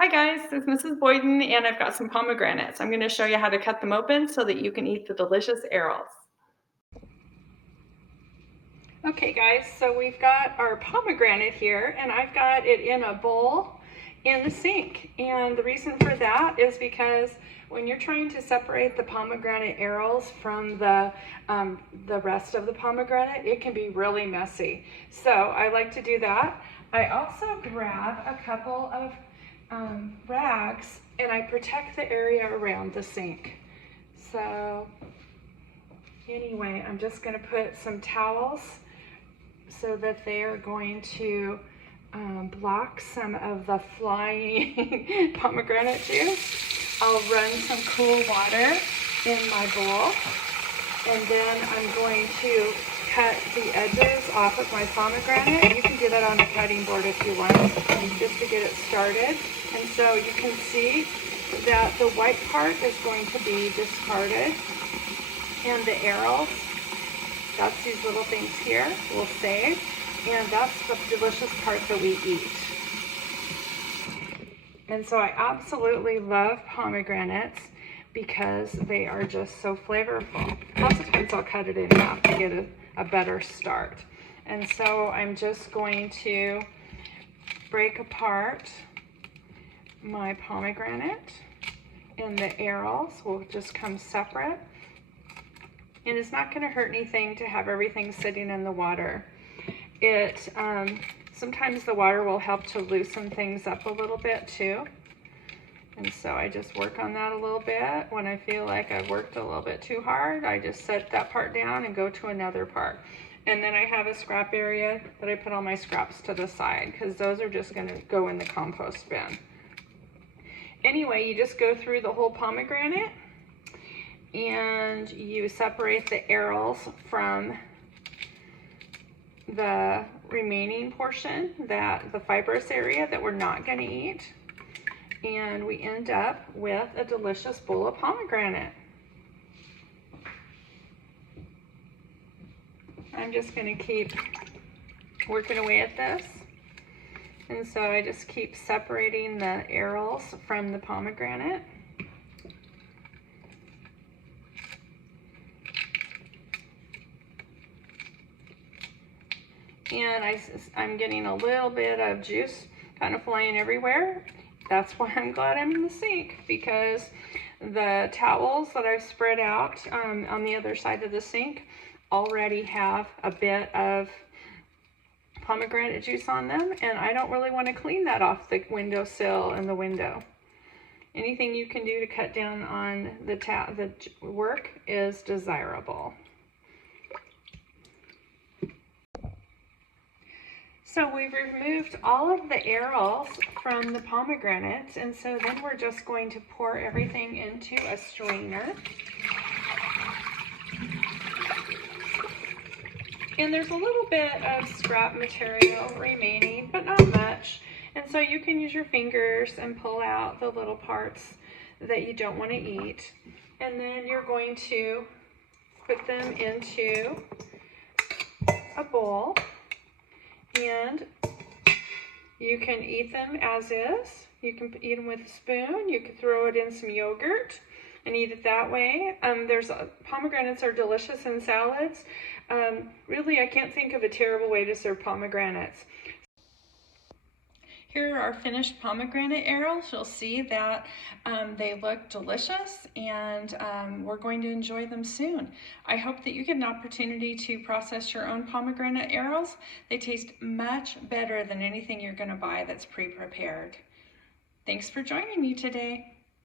Hi guys, it's Mrs. Boyden and I've got some pomegranates. I'm going to show you how to cut them open so that you can eat the delicious arils. Okay guys, so we've got our pomegranate here and I've got it in a bowl in the sink. And the reason for that is because when you're trying to separate the pomegranate arils from the rest of the pomegranate, it can be really messy. So I like to do that. I also grab a couple of rags and I protect the area around the sink. So anyway, I'm just going to put some towels so that they are going to block some of the flying pomegranate juice. I'll run some cool water in my bowl, and then I'm going to cut the edges off of my pomegranate. You can do that on a cutting board if you want, just to get it started. And so you can see that the white part is going to be discarded, and the arils, that's these little things here, we'll save, and that's the delicious part that we eat. And so I absolutely love pomegranates because they are just so flavorful. Lots of times I'll cut it in half to get a better start. And so I'm just going to break apart my pomegranate, and the arils will just come separate. And it's not going to hurt anything to have everything sitting in the water. Sometimes the water will help to loosen things up a little bit too. And so I just work on that a little bit. When I feel like I've worked a little bit too hard, I just set that part down and go to another part. And then I have a scrap area that I put all my scraps to the side because those are just going to go in the compost bin. Anyway, you just go through the whole pomegranate and you separate the arils from the remaining portion, the fibrous area that we're not going to eat, and we end up with a delicious bowl of pomegranate. I'm just going to keep working away at this, and so I just keep separating the arils from the pomegranate. And I'm getting a little bit of juice kind of flying everywhere. That's why I'm glad I'm in the sink, because the towels that I've spread out on the other side of the sink already have a bit of pomegranate juice on them, and I don't really want to clean that off the windowsill and the window. Anything you can do to cut down on the work is desirable. So we've removed all of the arils from the pomegranates, and so then we're just going to pour everything into a strainer. And there's a little bit of scrap material remaining, but not much. And so you can use your fingers and pull out the little parts that you don't want to eat. And then you're going to put them into a bowl. And you can eat them as is. You can eat them with a spoon. You can throw it in some yogurt and eat it that way. Pomegranates are delicious in salads. Really, I can't think of a terrible way to serve pomegranates. Here are our finished pomegranate arils. You'll see that they look delicious, and we're going to enjoy them soon. I hope that you get an opportunity to process your own pomegranate arils. They taste much better than anything you're going to buy that's pre-prepared. Thanks for joining me today.